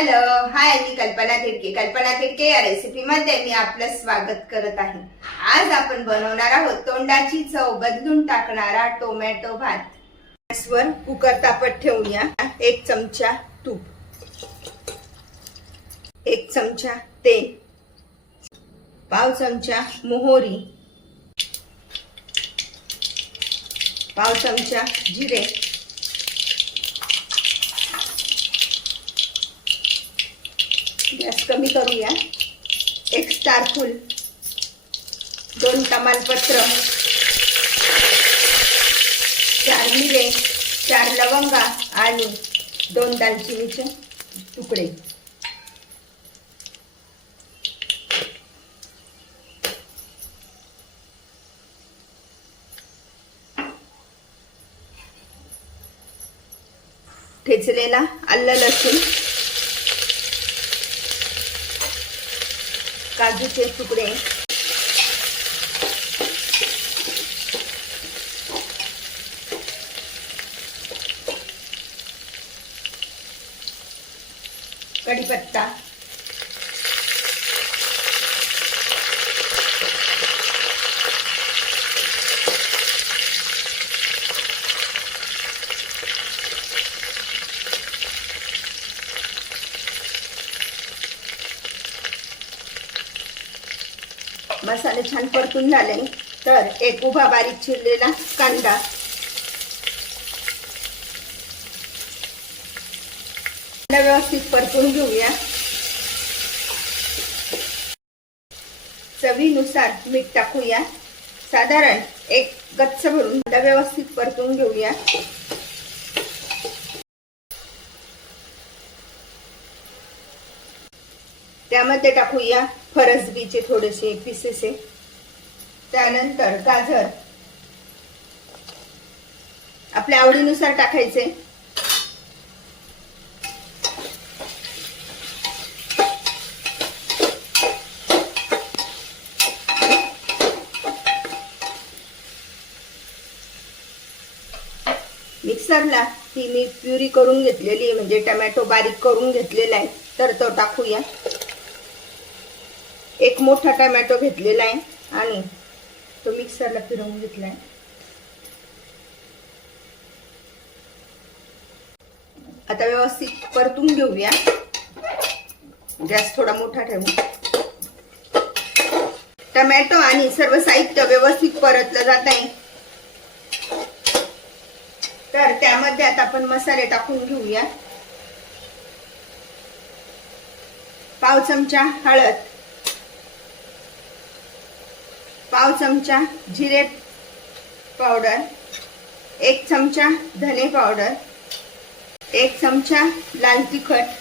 Hello hi मी कल्पना तिडके कल्पना तिडके या रेसिपी मध्ये मी आपलं स्वागत करत आहे. आज आपण बनवणार आहोत तोंडाची चव बदलून टाकणारा टोमॅटो भात. गॅसवर कुकर तापत ठेवूया. एक चमचा तूप. एक चमचा तेल. पाव चमचा मोहरी. पाव चमचा जिरे. गॅस कमी करूया. एक स्टारफुल दोन तमालपत्र. चार मिरे चार लवंगा आणि दोन दालचिनीचे तुकडे. ठेचलेला आलं लसूण. काजूचे तुकडे. कढीपत्ता. मसाले छान परतून झाले. तर एक उभा बारीक चिरलेला कांदा. कांदा व्यवस्थित परतून घेऊया. चवीनुसार मीठ टाकूया. साधारण एक गच्च भरून कांदा व्यवस्थित परतून घेऊया. यामध्ये टाकूया फरसबीचे थोडेसे पीसेस आहे त्यानंतर गाजर. आपल्या आवडीनुसार टाकायचे. मिक्सरला ती मी प्युरी करून घेतलेली आहे म्हणजे टमॅटो बारीक करून घेतलेला आहे तर तो टाकूया. एक मोठा टमॅटो घेतलेला आहे आणि तो मिक्सरला फिरवून घेतला आहे आता व्यवस्थित परतून घेऊया. गॅस थोडा मोठा ठेवू. टमॅटो आणि सर्व साहित्य व्यवस्थित परतलं जात आहे. तर त्यामध्ये आता आपण मसाले टाकून घेऊया. पाव चमचा हळद. पाव चमचा जिरे पावडर एक चमचा धने पावडर एक चमचा लाल तिखट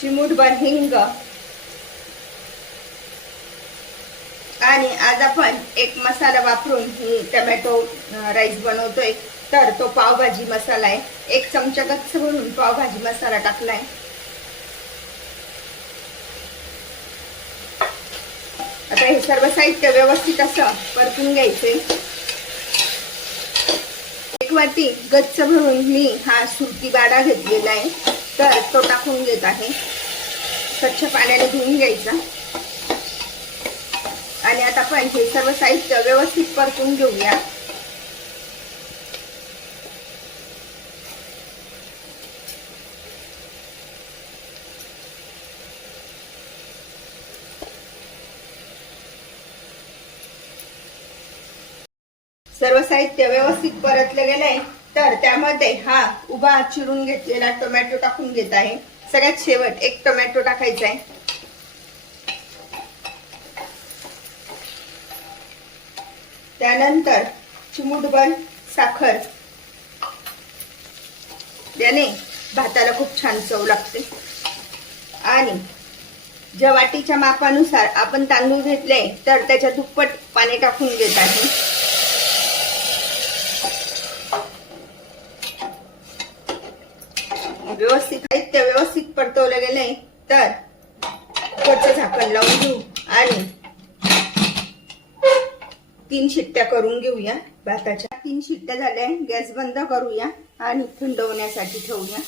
चिमूटभर हिंग आणि आज आपण एक मसाला वापरून ही टमॅटो राईस बनवतोय. तर तो पावभाजी मसाला आहे. एक चमचा गच्च भरून पावभाजी मसाला टाकलाय. आता हे सर्व साहित्य व्यवस्थित असं परतून घ्यायचे एक वाटी गच्च भरून मी हा सुरती बाडा घेतलेला आहे. तर तो टाकून घेत आहे. स्वच्छ पाण्याने धुवून घ्यायचा. आणि आता आपण हे सर्व साहित्य व्यवस्थित परतून घेऊया. सर्व साहित्य व्यवस्थित परतलं गेलंय तर त्यामध्ये हा उभा चिरून घेतलेला टोमॅटो टाकून घेत आहे. सगळ्यात शेवट एक टोमॅटो टाकायचा आहे. त्यानंतर चिमूटभर साखर. याने भाताला खूप छान चव लागते. आणि ज्या वाटीच्या मापानुसार आपण तांदूळ घेतले तर त्याच्या दुप्पट पाणी टाकून घेत आहे. व्यवस्थित साहित्य व्यवस्थित परतवलं गेलंय तर कुकरचं झाकण लावून घेऊ आणि तीन शिट्ट्या करून घेऊया. भाताच्या तीन शिट्ट्या झाल्या गॅस बंद करूया आणि थंड होण्यासाठी ठेवूया.